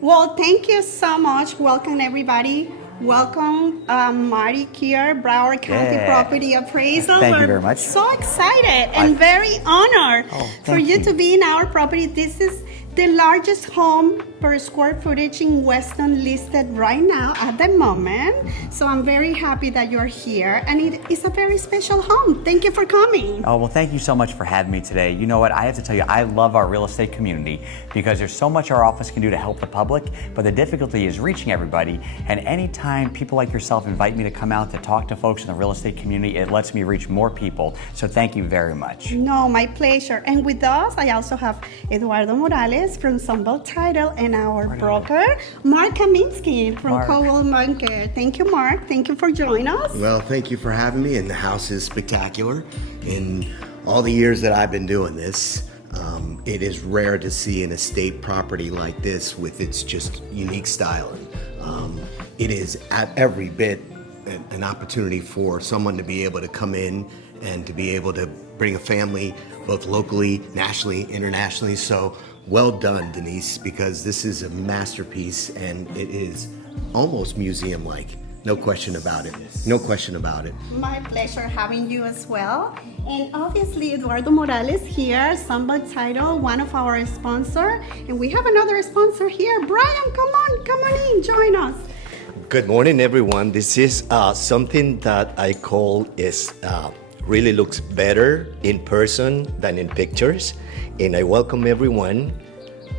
Well, thank you so much. Welcome, everybody. Welcome, Marty Kiar, Broward County Property Appraisal. Thank you very much. So excited and very honored for you to be in our property. This is the largest home per square footage in Weston listed right now at the moment. So I'm very happy that you're here, and it is a very special home. Thank you for coming. Oh, well, thank you so much for having me today. You know what, I have to tell you, I love our real estate community because there's so much our office can do to help the public, but the difficulty is reaching everybody. And anytime people like yourself invite me to come out to talk to folks in the real estate community, it lets me reach more people. So thank you very much. No, my pleasure. And with us, I also have Eduardo Morales from Sunbelt Title and our broker, Mark Kaminsky from Coldwell Banker. Thank you, Mark. Thank you for joining us. Well, thank you for having me, and the house is spectacular. In all the years that I've been doing this, it is rare to see an estate property like this with its just unique styling. It is at every bit an opportunity for someone to be able to come in and to be able to bring a family, both locally, nationally, internationally. So well done, Denice, because this is a masterpiece and it is almost museum-like. No question about it. No question about it. My pleasure having you as well. And obviously, Eduardo Morales here, Sunbelt Title, one of our sponsors. And we have another sponsor here. Brian, come on in, join us. Good morning, everyone. This is something that I call is really looks better in person than in pictures. And I welcome everyone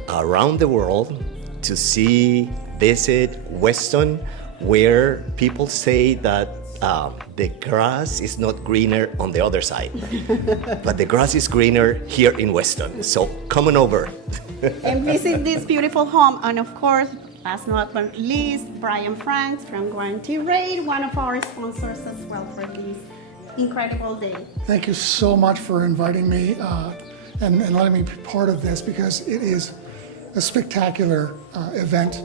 around the world to see, visit Weston, where people say that the grass is not greener on the other side, but the grass is greener here in Weston. So come on over. And visit this beautiful home. And of course, last but not least, Brian Franks from Guarantee Rate, one of our sponsors as well for this incredible day. Thank you so much for inviting me and letting me be part of this, because it is a spectacular event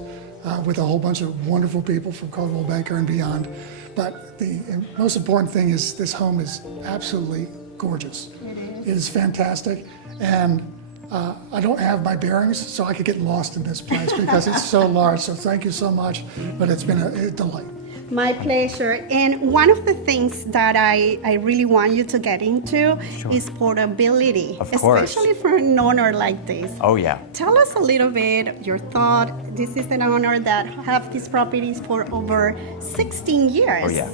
with a whole bunch of wonderful people from Coldwell Banker and beyond. But the most important thing is this home is absolutely gorgeous. It is fantastic. And I don't have my bearings, so I could get lost in this place because it's so large. So thank you so much. But it's been a delight. My pleasure. And one of the things that I really want you to get into is portability. Of course. Especially for an owner like this. Oh, yeah. Tell us a little bit your thought. This is an owner that have these properties for over 16 years. Oh, yeah.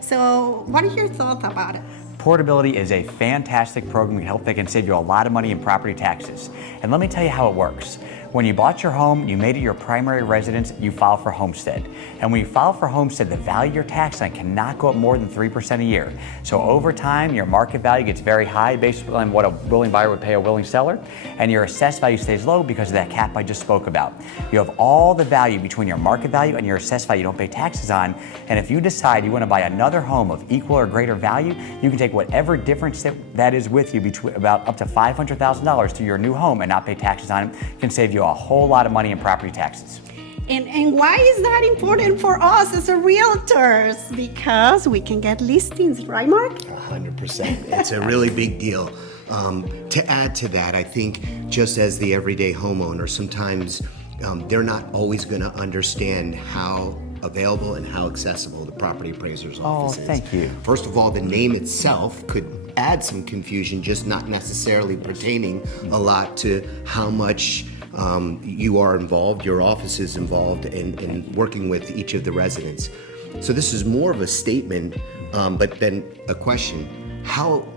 So what are your thoughts about it? Portability is a fantastic program that can save you a lot of money in property taxes. And let me tell you how it works. When you bought your home, you made it your primary residence, you file for homestead. And when you file for homestead, the value you're taxed on cannot go up more than 3% a year. So over time, your market value gets very high based on what a willing buyer would pay a willing seller, and your assessed value stays low because of that cap I just spoke about. You have all the value between your market value and your assessed value you don't pay taxes on, and if you decide you want to buy another home of equal or greater value, you can take whatever difference that is with you, between about up to $500,000 to your new home and not pay taxes on it. It can save you a whole lot of money in property taxes. And why is that important for us as a realtors? Because we can get listings, right, Mark? 100%. It's a really big deal. To add to that, I think just as the everyday homeowner, sometimes they're not always going to understand how available and how accessible the property appraiser's office is. Thank you. First of all, the name itself could add some confusion, just not necessarily pertaining a lot to how much you are involved, your office is involved in working with each of the residents. So this is more of a statement, but then a question: how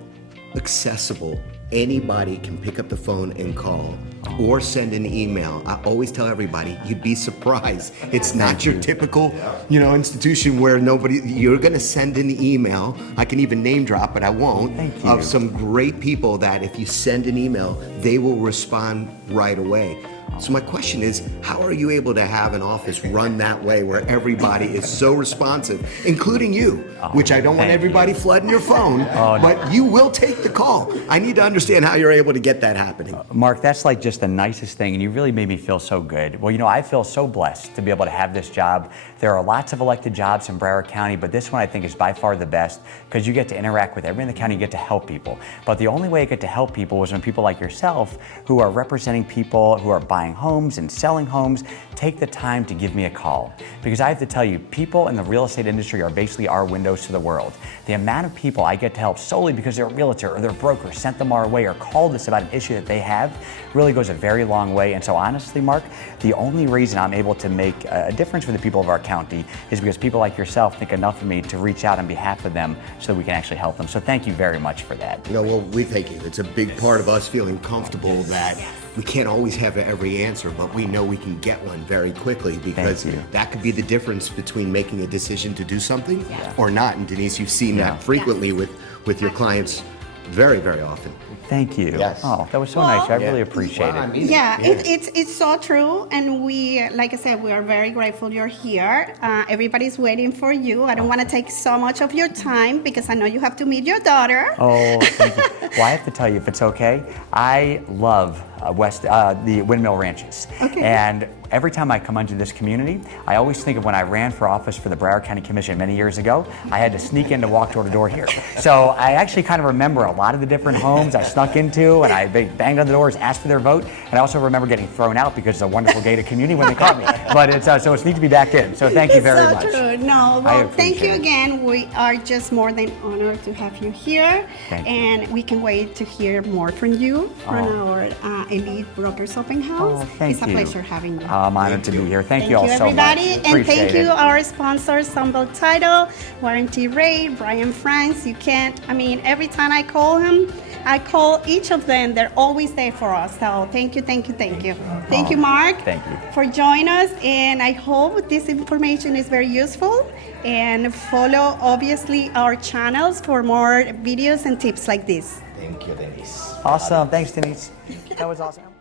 accessible anybody can pick up the phone and call or send an email. I always tell everybody, you'd be surprised. It's not your typical, institution where you're gonna send an email. I can even name drop, but I won't. Of some great people that if you send an email, they will respond right away. So my question is, how are you able to have an office run that way where everybody is so responsive, including you, which I don't want everybody flooding your phone, but you will take the call. I need to understand how you're able to get that happening. Mark, that's like just the nicest thing, and you really made me feel so good. Well, I feel so blessed to be able to have this job. There are lots of elected jobs in Broward County, but this one I think is by far the best because you get to interact with everyone in the county, you get to help people. But the only way I get to help people is when people like yourself who are representing people who are buying buying homes and selling homes, take the time to give me a call. Because I have to tell you, people in the real estate industry are basically our windows to the world. The amount of people I get to help solely because their realtor or their broker sent them our way or called us about an issue that they have really goes a very long way. And so honestly, Mark, the only reason I'm able to make a difference for the people of our county is because people like yourself think enough of me to reach out on behalf of them so that we can actually help them. So thank you very much for that. Well, we thank you. It's a big part of us feeling comfortable that we can't always have every answer, but we know we can get one very quickly, because that could be the difference between making a decision to do something or not. And Denice, you've seen that frequently with your clients very, very often. Thank you. Yes. Oh, that was so nice. I really appreciate it. Yeah, it's so true, and we, like I said, we are very grateful you're here. Everybody's waiting for you. I don't want to take so much of your time because I know you have to meet your daughter. Oh, thank you. Well, I have to tell you, if it's okay, I love the Windmill Ranches. Okay. And every time I come into this community, I always think of when I ran for office for the Broward County Commission many years ago. I had to sneak in to walk door to door here. So I actually kind of remember a lot of the different homes I snuck into, and I banged on the doors, asked for their vote, and I also remember getting thrown out because it's a wonderful gated community when they caught me. But so it's neat to be back in. So thank you very much. True. No, well, thank you again. We are just more than honored to have you here, and we can wait to hear more from you from our Elite Brokers Open House. Oh, thank it's a you. pleasure having you. I'm honored to be here. Thank you all so everybody. much. And Appreciate thank you, it. our sponsors, Sunbelt Title, Warranty Rate, Brian Franks. You can't, every time I call him, I call each of them. They're always there for us. So thank you, thank you, thank you. Thank you, Mark. Thank you. For joining us. And I hope this information is very useful. And follow, obviously, our channels for more videos and tips like this. Thank you, Denice. Awesome. Thanks, Denice. That was awesome.